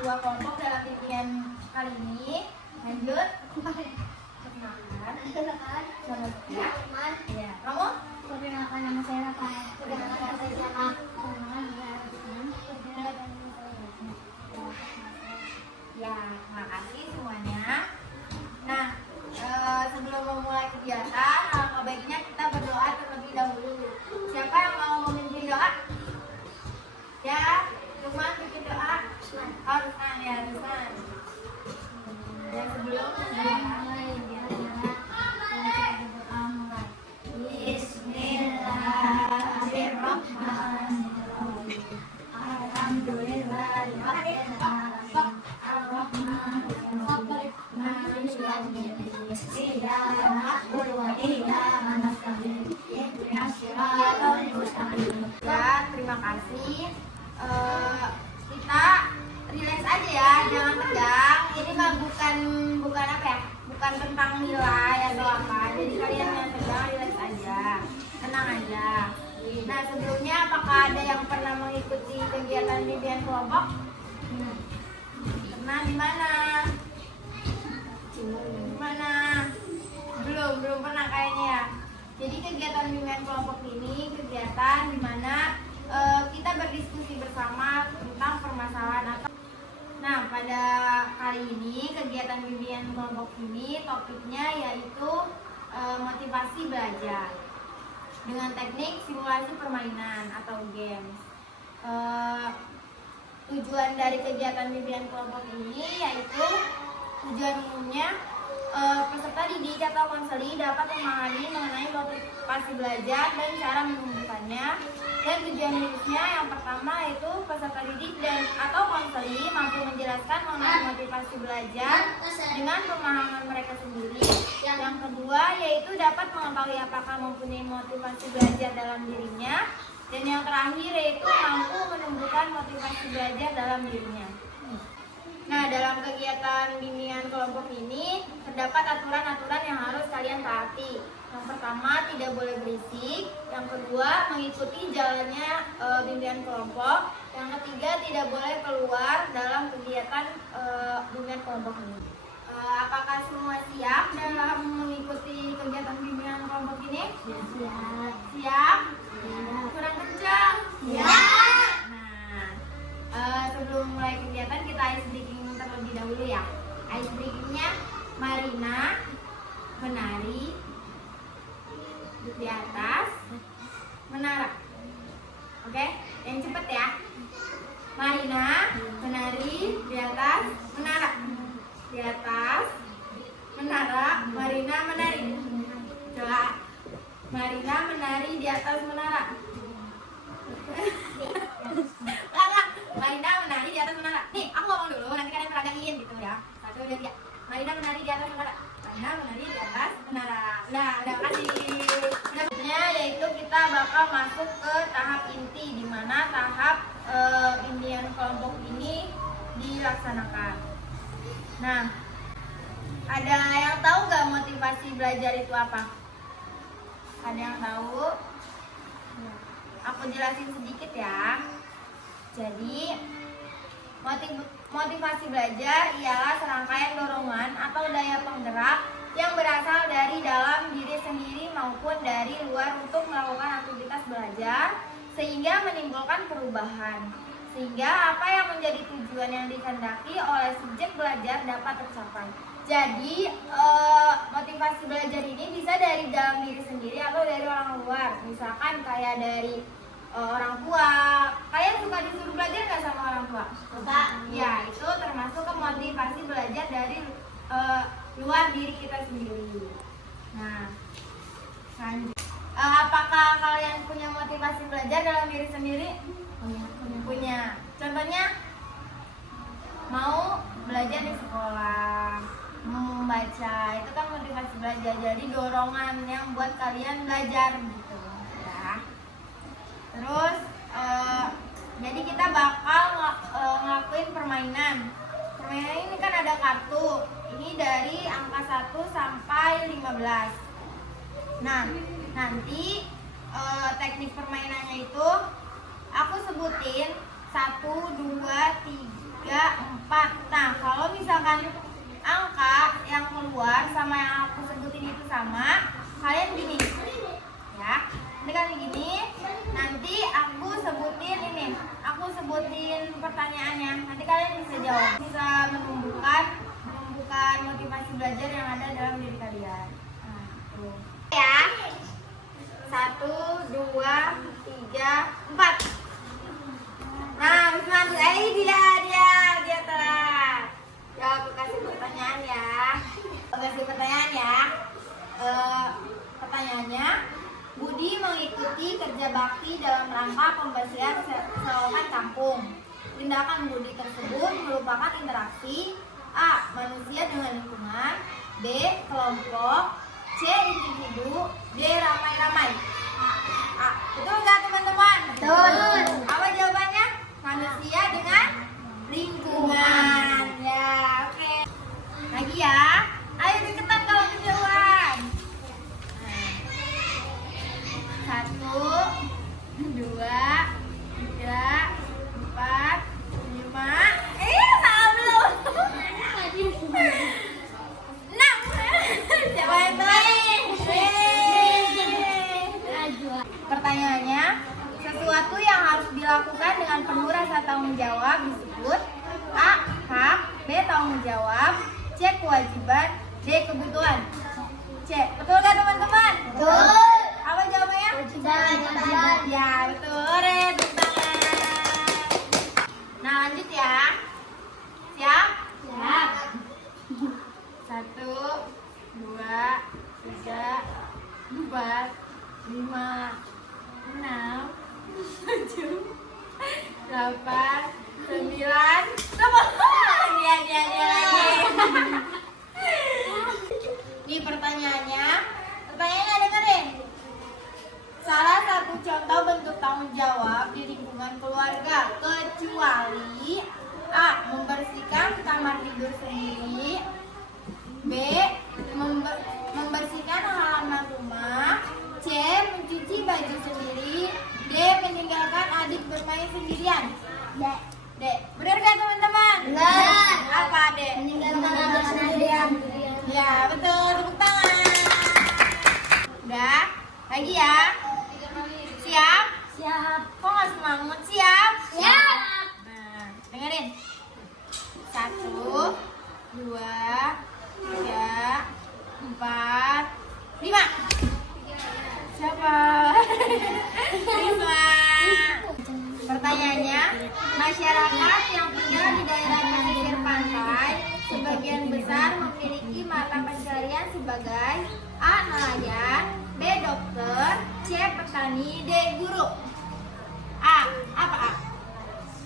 dua kelompok dalam bimbingan kali ini. Lanjut. Perkenalkan. Ya. Kamu? Perkenalkan, nama saya Rafa. Perkenalkan, saya Jana. Ya, makasih semuanya. Nah, sebelum memulai kegiatan, alangkah baiknya kita berdoa terlebih dahulu. Siapa yang mau memimpin doa? Ya, Lukman bikin doa. Lukman ya, Lukman. Dan sebelum Bismillahirrahmanirrahim. Ya, terima kasih. Kita relax aja ya, jangan tegang. Ini mah bukan apa ya? Bukan tentang nilai atau apa. Jadi kalian jangan tegang, relax aja, tenang aja. Nah, sebelumnya apakah ada yang pernah mengikuti kegiatan bimbingan kelompok? Pernah di mana? Mana? Belum pernah kayaknya ya. Jadi kegiatan bimbingan kelompok ini kegiatan di mana kita berdiskusi bersama tentang permasalahan atau. Nah, pada kali ini kegiatan bimbingan kelompok ini topiknya yaitu motivasi belajar dengan teknik simulasi permainan atau games. Tujuan dari kegiatan bimbingan kelompok ini yaitu tujuan umumnya peserta didik atau konseli dapat memahami mengenai motivasi belajar dan cara menumbuhkannya. Dan tujuan khususnya yang pertama yaitu peserta didik dan atau konseli mampu menjelaskan mengenai motivasi belajar dengan pemahaman mereka sendiri. Yang kedua yaitu dapat mengetahui apakah mempunyai motivasi belajar dalam dirinya. Dan yang terakhir yaitu mampu menumbuhkan motivasi belajar dalam dirinya. Nah, dalam kegiatan bimbingan kelompok ini terdapat aturan-aturan yang harus kalian taati. Yang pertama, tidak boleh berisik. Yang kedua, mengikuti jalannya bimbingan kelompok. Yang ketiga, tidak boleh keluar dalam kegiatan bimbingan kelompok ini. Apakah semua siap dalam mengikuti kegiatan bimbingan kelompok ini? Siap. Siap? Kurang kencang? Siap. Nah, sebelum mulai kegiatan kita ice breaking terlebih dahulu ya. Ice breakingnya Marina menari di atas menara. Oke, yang cepet ya. Marina menari di atas menara. Di atas menara, Marina menari. Coba Marina menari di atas menara. Enggak. Marina menari di atas menara. Nih, aku ngomong dulu, nanti kalian peragain gitu ya. 1, 2, 3. Marina menari di atas menara. Marina menari di atas menara. Nah, udah kasih. Selanjutnya yaitu kita bakal masuk ke tahap inti, di mana tahap bimbingan kelompok ini dilaksanakan. Nah, ada yang tahu nggak motivasi belajar itu apa? Ada yang tahu? Aku jelasin sedikit ya. Jadi, motivasi belajar ialah serangkaian dorongan atau daya penggerak yang berasal dari dalam diri sendiri maupun dari luar untuk melakukan aktivitas belajar sehingga menimbulkan perubahan. Sehingga apa yang menjadi tujuan yang dikehendaki oleh subjek belajar dapat tercapai. Jadi, motivasi belajar ini bisa dari dalam diri sendiri atau dari orang luar. Misalkan kayak dari orang tua. Kalian suka disuruh belajar nggak sama orang tua? Suka. Ya, itu termasuk ke motivasi belajar dari luar diri kita sendiri. Nah, lanjut. Apakah kalian punya motivasi belajar dalam diri sendiri? Punya. Contohnya, mau belajar di sekolah, mau membaca, itu kan motivasi belajar. Jadi dorongan yang buat kalian belajar gitu. Ya. Terus, jadi kita bakal ngelakuin permainan. Permainan ini kan ada kartu. Ini dari angka 1 sampai 15. Nah, nanti teknik permainannya itu aku sebutin 1, 2, 3, 4. Nah, kalau misalkan angka yang keluar sama yang aku sebutin itu sama, kalian gini ya, ini kan gini, nanti aku sebutin pertanyaannya, nanti kalian bisa jawab, bisa menumbuhkan motivasi belajar yang ada dalam diri kalian. Nah, tuh ya, 1, 2, 3, 4. Nah, Usman, dia telat. Ya, aku kasih pertanyaan ya. Pertanyaannya, Budi mengikuti kerja bakti dalam rangka pembersihan selokan kampung. Tindakan Budi tersebut merupakan interaksi A. Manusia dengan lingkungan, B. Kelompok, C. Individu, D. Ramai-ramai. Betul nggak teman-teman? Betul. Apa jawabannya? Manusia dengan lingkungan. Ya, oke. Lagi ya. Ayo deketan kalau kejauhan. 1, 2, 3, 4, 5. Salah belum? 6. Siapa yang telat? Pertanyaannya, sesuatu yang harus dilakukan dengan penuh rasa tanggung jawab disebut A. Hak, B. Tanggung jawab, C. Kewajiban, D. Kebutuhan. C. Betul gak teman-teman? Betul. Apa jawabannya? Kewajiban. Ya, betul. Tepuk tangan. Nah, lanjut ya. Siap? Siap. 1, 2, 3, 4, 5, 6, 7, 8, 9. Dia lagi. Ini pertanyaannya dengerin. Salah satu contoh bentuk tanggung jawab di lingkungan keluarga kecuali A. Membersihkan kamar tidur sendiri, B. Membersihkan halaman rumah, C. Mencuci baju sendiri, D. Meninggalkan adik bermain sendirian. D. Benar kan teman-teman? Benar. Apa D? Meninggalkan adik sendirian. Ya, betul. Tepuk tangan. Udah, lagi ya. Siap? Siap. Kok nggak semangat? Siap? Siap. Nah, dengerin. 1, 2, 3, 4, 5. Siapa? Risma. Pertanyaannya, masyarakat yang tinggal di daerah pesisir pantai sebagian besar memiliki mata pencarian sebagai A. Nelayan, B. Dokter, C. Petani, D. Guru. A. Apa A?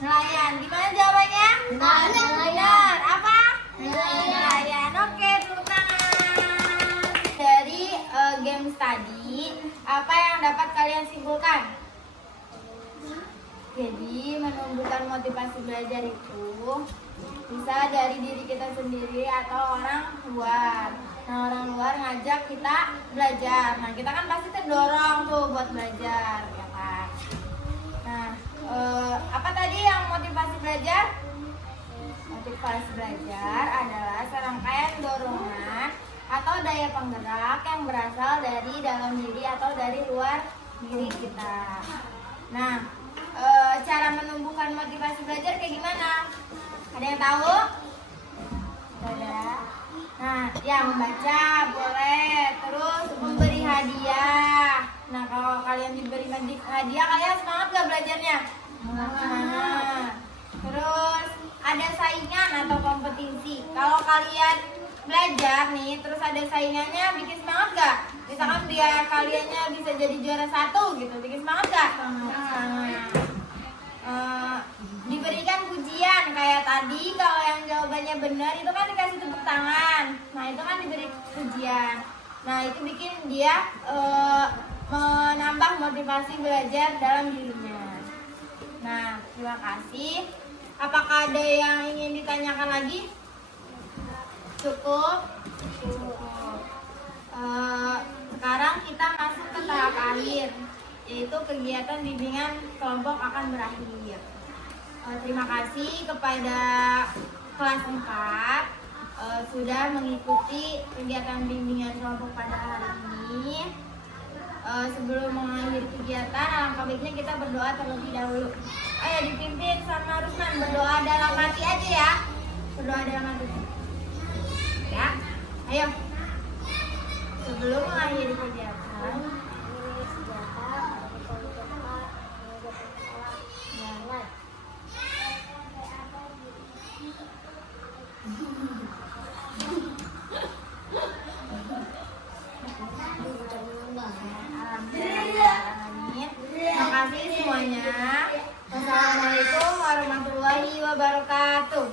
Nelayan. Gimana jawabannya? Benar. Apa? Nelayan. Oke, tepuk tangan. Dari games tadi, apa yang dapat kalian simpulkan? Jadi menumbuhkan motivasi belajar itu bisa dari diri kita sendiri atau orang luar. Nah, orang luar ngajak kita belajar. Nah, kita kan pasti terdorong tuh buat belajar, ya kan? Nah, apa tadi yang motivasi belajar? Motivasi belajar adalah serangkaian dorongan atau daya penggerak yang berasal dari dalam diri atau dari luar diri kita. Nah, cara menumbuhkan motivasi belajar kayak gimana? Ada yang tahu? Ada. Nah, ya membaca boleh, terus memberi hadiah. Nah, kalau kalian diberi hadiah, kalian semangat gak belajarnya? Semangat. Terus ada saingan atau kompetisi. Kalau kalian belajar nih, terus ada saingannya, bikin semangat gak? Misalkan kaliannya bisa jadi juara 1 gitu, bikin semangat gak? Semangat. Diberikan pujian kayak tadi, kalau yang jawabannya benar itu kan dikasih tepuk tangan. Nah, itu kan diberi pujian. Nah, itu bikin dia menambah motivasi belajar dalam dirinya. Nah, terima kasih. Apakah ada yang ingin ditanyakan lagi? Cukup? Cukup. Sekarang kita masuk ke tahap akhir, yaitu kegiatan bimbingan kelompok akan berakhir. Terima kasih kepada kelas 4 sudah mengikuti kegiatan bimbingan kelompok pada hari ini. Sebelum mengakhiri kegiatan, alangkah baiknya kita berdoa terlebih dahulu. Ayo dipimpin sama Rusman, berdoa dalam hati aja ya. Berdoa dalam hati. Ya, ayo. Sebelum mengakhiri kegiatan, terima kasih semuanya. Wassalamualaikum warahmatullahi wabarakatuh.